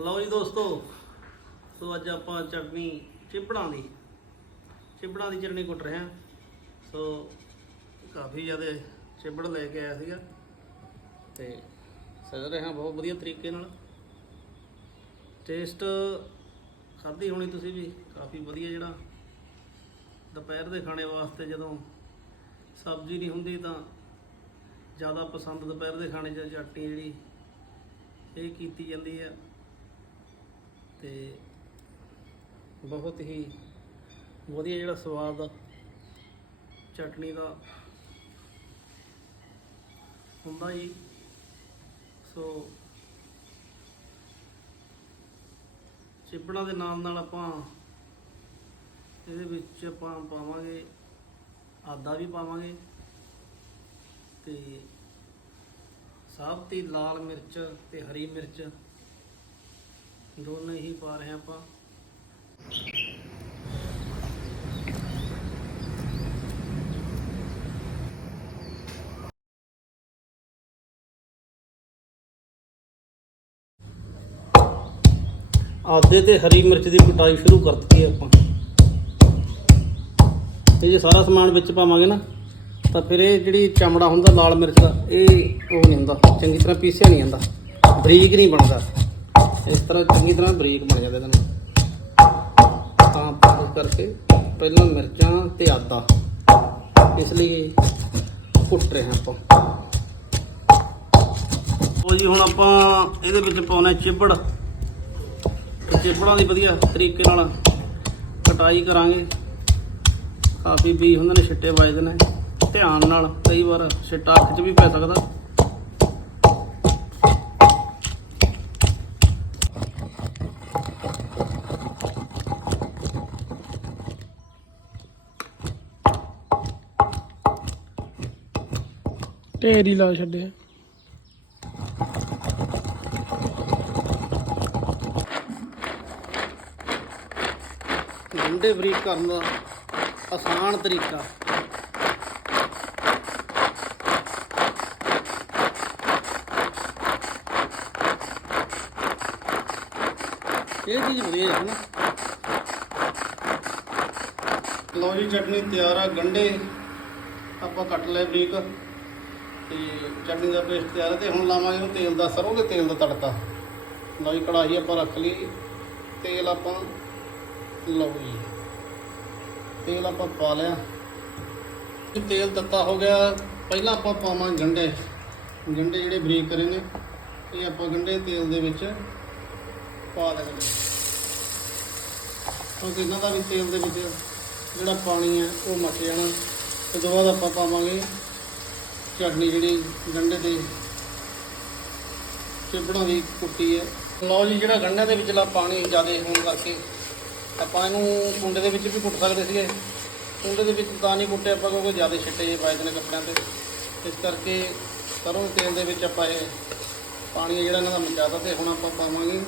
ਲਓ ਜੀ ਦੋਸਤੋ, ਸੋ ਅੱਜ ਆਪਾਂ ਚਟਨੀ ਚਿਪੜਾਂ ਦੀ ਚਿਪੜਾਂ ਦੀ ਚਟਨੀ ਕੁੱਟ ਰਹੇ ਹਾਂ। ਸੋ ਕਾਫੀ ਜ਼ਿਆਦਾ ਚਿਪੜ ਲੈ ਕੇ ਆਇਆ ਸੀਗਾ ਤੇ ਸਜ ਰਹੇ ਹਾਂ ਬਹੁਤ ਵਧੀਆ ਤਰੀਕੇ ਨਾਲ। ਟੇਸਟ ਖਾਧੀ ਹੋਣੀ ਤੁਸੀਂ ਵੀ, ਕਾਫੀ ਵਧੀਆ ਜਿਹੜਾ ਦੁਪਹਿਰ ਦੇ ਖਾਣੇ ਵਾਸਤੇ ਜਦੋਂ ਸਬਜ਼ੀ ਨਹੀਂ ਹੁੰਦੀ ਤਾਂ ਜ਼ਿਆਦਾ ਪਸੰਦ ਦੁਪਹਿਰ ਦੇ ਖਾਣੇ 'ਚ ਚਟਨੀ ਜਿਹੜੀ ਇਹ ਕੀਤੀ ਜਾਂਦੀ ਹੈ। ਤੇ ਬਹੁਤ ਹੀ ਵਧੀਆ ਜਿਹੜਾ ਸਵਾਦ ਚਟਨੀ ਦਾ ਹੁੰਦਾ ਜੀ। ਸੋ ਚਿਪੜਾ ਦੇ ਨਾਲ ਨਾਲ ਆਪਾਂ ਇਹਦੇ ਵਿੱਚ ਆਪਾਂ ਪਾਵਾਂਗੇ ਆਦਾ ਵੀ ਪਾਵਾਂਗੇ ਤੇ ਸਾਬਤੀ ਲਾਲ ਮਿਰਚ ਤੇ ਹਰੀ ਮਿਰਚ ਦੋਨੇ ਹੀ ਪਾ ਰਹੇ ਆਪਾਂ। ਆਦੇ ਤੇ ਹਰੀ ਮਿਰਚ ਦੀ ਕੁਟਾਈ ਸ਼ੁਰੂ ਕਰ ਦਿੱਤੀ ਆਪਾਂ। ਤੇ ਜੇ ਸਾਰਾ ਸਮਾਨ ਵਿੱਚ ਪਾਵਾਂਗੇ ਨਾ, ਤਾਂ ਫਿਰ ਇਹ ਜਿਹੜੀ ਚਮੜਾ ਹੁੰਦਾ ਲਾਲ ਮਿਰਚ ਦਾ, ਇਹ ਉਹ ਨਹੀਂ ਹੁੰਦਾ। ਚੰਗੀ ਤਰ੍ਹਾਂ ਪੀਸਿਆ ਨਹੀਂ ਜਾਂਦਾ। ਬਰੀਕ ਨਹੀਂ ਬਣਦਾ। ਇਸ ਤਰ੍ਹਾਂ ਚੰਗੀ ਤਰ੍ਹਾਂ ਬਰੀਕ ਬਣ ਜਾਂਦਾ ਨਾਲ ਤਾਂ ਆਪਾਂ ਇਸ ਕਰਕੇ ਪਹਿਲਾਂ ਮਿਰਚਾਂ ਤੇ ਆਦਾ ਇਸ ਲਈ ਕੁੱਟ ਰਹੇ ਹਾਂ ਆਪਾਂ। ਉਹ ਜੀ, ਹੁਣ ਆਪਾਂ ਇਹਦੇ ਵਿੱਚ ਪਾਉਣਾ ਚਿਬੜ। ਤੇ ਚਿਬੜਾਂ ਦੀ ਵਧੀਆ ਤਰੀਕੇ ਨਾਲ ਕਟਾਈ ਕਰਾਂਗੇ। ਕਾਫੀ ਬੀ ਹੁੰਦੇ ਨੇ, ਛਿੱਟੇ ਵੱਜਦੇ ਨੇ। ਧਿਆਨ ਨਾਲ ਕਈ ਵਾਰ ਛਿੱਟਾ ਅੱਖ 'ਚ ਵੀ ਪੈ ਸਕਦਾ। ਢੇਰੀ ਲਾ ਛੱਡੇ ਗੰਢੇ ਬਰੀਕ ਕਰਨ ਦਾ ਆਸਾਨ ਤਰੀਕਾ। ਇਹ ਚੀਜ਼ ਵਧੀਆ ਹੈ ਨਾ। ਲਓ ਜੀ, ਚਟਨੀ ਤਿਆਰ ਆ, ਗੰਢੇ ਆਪਾਂ ਕੱਟ ਲਏ ਬਰੀਕ। ਤੇ ਚਟਨੀ ਦਾ ਪੇਸਟ ਤਿਆਰ ਹੈ ਤੇ ਹੁਣ ਲਾਵਾਂਗੇ ਇਹਨੂੰ ਤੇਲ ਦਾ, ਸਰੋਂ ਦੇ ਤੇਲ ਦਾ ਤੜਕਾ। ਲਓ ਜੀ, ਕੜਾਹੀ ਆਪਾਂ ਰੱਖ ਲਈ। ਤੇਲ ਆਪਾਂ, ਲਓ ਜੀ। ਤੇਲ ਆਪਾਂ ਪਾ ਲਿਆ। ਇਹ ਤੇਲ ਤੱਤਾ ਹੋ ਗਿਆ। ਪਹਿਲਾਂ ਆਪਾਂ ਪਾਵਾਂਗੇ ਗੰਢੇ। ਗੰਢੇ ਜਿਹੜੇ ਬਰੀਕ ਕਰੇ ਨੇ ਇਹ ਆਪਾਂ ਗੰਢੇ ਤੇਲ ਦੇ ਵਿੱਚ ਪਾ ਦੇਣੇ ਨੇ। ਕਿਉਂਕਿ ਇਹਨਾਂ ਦਾ ਵੀ ਤੇਲ ਦੇ ਵਿੱਚ ਜਿਹੜਾ ਪਾਣੀ ਹੈ, ਉਹ ਮੱਚ ਜਾਣਾ। ਤੇ ਤੋਂ ਬਾਅਦ ਆਪਾਂ ਪਾਵਾਂਗੇ ਚਟਨੀ ਜਿਹੜੀ ਗੰਢੇ ਦੇ ਚਿਬੜਾਂ ਦੀ ਕੁੱਟੀ ਹੈ। ਲਓ ਜੀ, ਜਿਹੜਾ ਗੰਢਿਆਂ ਦੇ ਵਿਚਲਾ ਪਾਣੀ ਜ਼ਿਆਦਾ ਹੋਣ ਕਰਕੇ ਆਪਾਂ ਇਹਨੂੰ ਕੁੰਡੇ ਦੇ ਵਿੱਚ ਵੀ ਕੁੱਟ ਸਕਦੇ ਸੀਗੇ। ਕੁੰਡੇ ਦੇ ਵਿੱਚ ਤਾਂ ਨਹੀਂ ਕੁੱਟੇ ਆਪਾਂ, ਕਿਉਂਕਿ ਜ਼ਿਆਦਾ ਛਿੱਟੇ ਜਿਹੇ ਵੱਜਦੇ ਨੇ ਕੱਪੜਿਆਂ ਤੇ। ਇਸ ਕਰਕੇ ਸਰੋਂ ਤੇਲ ਦੇ ਵਿੱਚ ਆਪਾਂ ਇਹ ਪਾਣੀ ਹੈ ਜਿਹੜਾ ਇਹਨਾਂ ਦਾ ਮਚਾਤਾ ਤੇ ਹੁਣ ਆਪਾਂ ਪਾਵਾਂਗੇ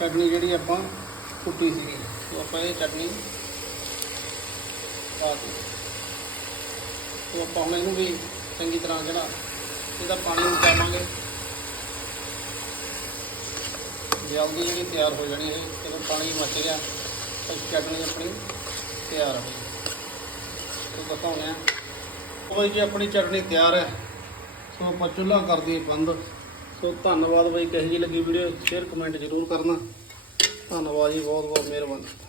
ਚਟਨੀ ਜਿਹੜੀ ਆਪਾਂ ਕੁੱਟੀ ਸੀਗੀ। ਸੋ ਆਪਾਂ ਇਹ ਚਟਨੀ ਪਾ ਦਿੱਤੀ। ਸੋ ਆਪਾਂ ਹੁਣ ਇਹਨੂੰ ਵੀ ਚੰਗੀ ਤਰ੍ਹਾਂ ਜਿਹੜਾ ਇਹਦਾ ਪਾਣੀ ਉਤਾਰਾਂਗੇ ਜਲਦੀ ਜਿਹੜੀ ਤਿਆਰ ਹੋ ਜਾਣੀ ਹੈ ਜਦੋਂ ਪਾਣੀ ਮੱਚ ਗਿਆ, ਤਾਂ ਚਟਨੀ ਆਪਣੀ ਤਿਆਰ ਹੋ ਗਈ ਸੋ ਦਿਖਾਉਂਦੇ ਆ ਕੋਈ ਜੀ, ਆਪਣੀ ਚਟਨੀ ਤਿਆਰ ਹੈ। ਸੋ ਆਪਾਂ ਚੁੱਲ੍ਹਾ ਕਰ ਦਈਏ ਬੰਦ। ਸੋ ਧੰਨਵਾਦ ਬਾਈ, ਕਹੀ ਜੀ ਲੱਗੀ ਵੀਡੀਓ, ਸ਼ੇਅਰ ਕਮੈਂਟ ਜ਼ਰੂਰ ਕਰਨਾ। ਧੰਨਵਾਦ ਜੀ ਬਹੁਤ ਬਹੁਤ ਮਿਹਰਬਾਨੀ।